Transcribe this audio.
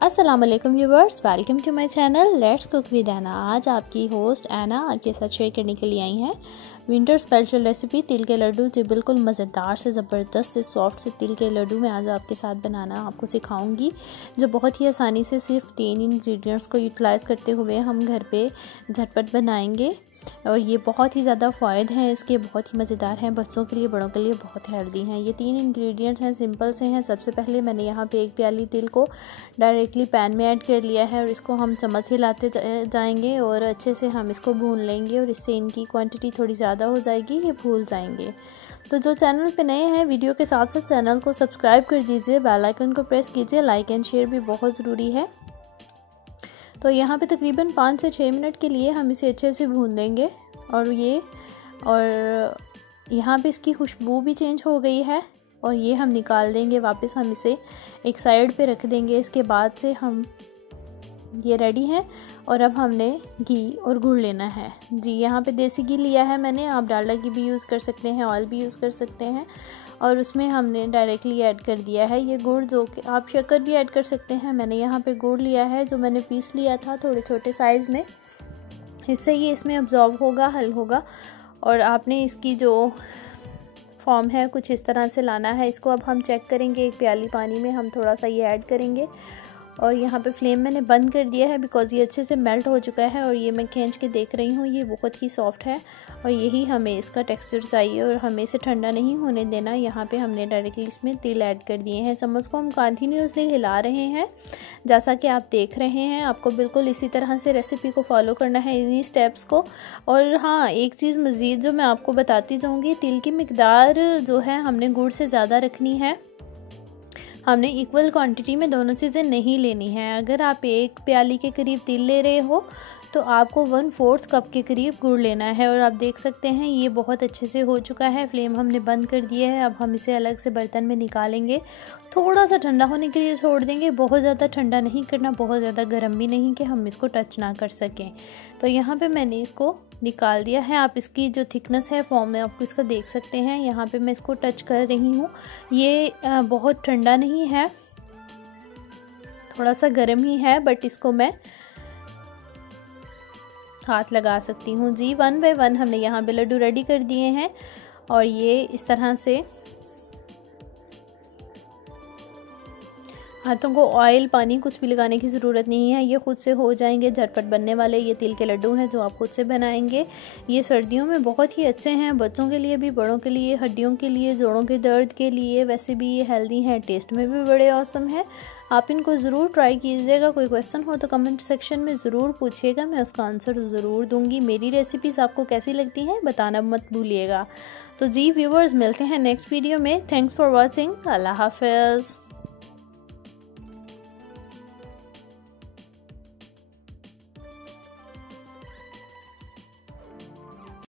अस्सलाम वालेकुम viewers, welcome to my channel let's cook with Aina. आज आपकी होस्ट ऐना आपके साथ शेयर करने के लिए आई हैं विंटर स्पेशल रेसिपी तिल के लड्डू। जो बिल्कुल मज़ेदार से ज़बरदस्त से सॉफ्ट से तिल के लड्डू मैं आज आपके साथ बनाना आपको सिखाऊंगी, जो बहुत ही आसानी से सिर्फ 3 इंग्रेडिएंट्स को यूटिलाइज़ करते हुए हम घर पे झटपट बनाएंगे। और ये बहुत ही ज़्यादा फ़ायदे हैं इसके, बहुत ही मज़ेदार हैं, बच्चों के लिए बड़ों के लिए बहुत हेल्दी हैं। ये 3 इंग्रेडिएंट्स हैं, सिंपल से हैं। सबसे पहले मैंने यहाँ पे 1 प्याली तिल को डायरेक्टली पैन में ऐड कर लिया है और इसको हम चम्मच हिलाते जाएंगे और अच्छे से हम इसको भून लेंगे और इससे इनकी क्वांटिटी थोड़ी ज़्यादा हो जाएगी, ये भूल जाएंगे। तो जो चैनल पे नए हैं वीडियो के साथ साथ चैनल को सब्सक्राइब कर दीजिए, बेल आइकन को प्रेस कीजिए, लाइक एंड शेयर भी बहुत ज़रूरी है। तो यहाँ पे तकरीबन 5 से 6 मिनट के लिए हम इसे अच्छे से भून देंगे और यहाँ पे इसकी खुशबू भी चेंज हो गई है और ये हम निकाल देंगे वापस। हम इसे एक साइड पे रख देंगे। इसके बाद से हम ये रेडी हैं और अब हमने घी और गुड़ लेना है। जी, यहाँ पे देसी घी लिया है मैंने, आप डालडा घी भी यूज़ कर सकते हैं, ऑयल भी यूज़ कर सकते हैं। और उसमें हमने डायरेक्टली ऐड कर दिया है ये गुड़, जो कि आप शक्कर भी ऐड कर सकते हैं। मैंने यहाँ पे गुड़ लिया है जो मैंने पीस लिया था थोड़े छोटे साइज़ में, इससे ये इसमें अब्जॉर्ब होगा, हल होगा। और आपने इसकी जो फॉर्म है कुछ इस तरह से लाना है। इसको अब हम चेक करेंगे, 1 प्याली पानी में हम थोड़ा सा ये ऐड करेंगे और यहाँ पे फ्लेम मैंने बंद कर दिया है बिकॉज़ ये अच्छे से मेल्ट हो चुका है और ये मैं खींच के देख रही हूँ, ये बहुत ही सॉफ्ट है और यही हमें इसका टेक्सचर चाहिए और हमें इसे ठंडा नहीं होने देना। यहाँ पे हमने डायरेक्टली इसमें तिल ऐड कर दिए हैं। चम्मच को हम कंटिन्यूसली हिला रहे हैं जैसा कि आप देख रहे हैं। आपको बिल्कुल इसी तरह से रेसिपी को फॉलो करना है, इन्हीं स्टेप्स को। और हाँ, एक चीज़ मज़ीद जो मैं आपको बताती जाऊँगी, तिल की मिकदार जो है हमने गुड़ से ज़्यादा रखनी है। हमने इक्वल क्वांटिटी में दोनों चीज़ें नहीं लेनी है। अगर आप 1 प्याली के करीब तिल ले रहे हो तो आपको 1/4 कप के करीब गुड़ लेना है। और आप देख सकते हैं ये बहुत अच्छे से हो चुका है। फ्लेम हमने बंद कर दिया है। अब हम इसे अलग से बर्तन में निकालेंगे, थोड़ा सा ठंडा होने के लिए छोड़ देंगे। बहुत ज़्यादा ठंडा नहीं करना, बहुत ज़्यादा गर्म भी नहीं कि हम इसको टच ना कर सकें। तो यहाँ पे मैंने इसको निकाल दिया है। आप इसकी जो थिकनेस है फॉर्म में आपको इसका देख सकते हैं। यहाँ पे मैं इसको टच कर रही हूँ। ये बहुत ठंडा नहीं है, थोड़ा सा गर्म ही है, बट इसको मैं हाथ लगा सकती हूँ। जी, 1 बाय 1 हमने यहाँ पे लड्डू रेडी कर दिए हैं और ये इस तरह से हाथों को ऑयल, पानी कुछ भी लगाने की ज़रूरत नहीं है, ये खुद से हो जाएंगे, झटपट बनने वाले ये तिल के लड्डू हैं जो आप खुद से बनाएंगे। ये सर्दियों में बहुत ही अच्छे हैं, बच्चों के लिए भी, बड़ों के लिए, हड्डियों के लिए, जोड़ों के दर्द के लिए। वैसे भी ये हेल्दी हैं, टेस्ट में भी बड़े ऑसम हैं। आप इनको ज़रूर ट्राई कीजिएगा। कोई क्वेश्चन हो तो कमेंट सेक्शन में ज़रूर पूछिएगा, मैं उसका आंसर ज़रूर दूंगी। मेरी रेसिपीज़ आपको कैसी लगती हैं बताना मत भूलिएगा। तो जी व्यूवर्स, मिलते हैं नेक्स्ट वीडियो में। Thanks for watching. अल्लाह हाफ़िज़।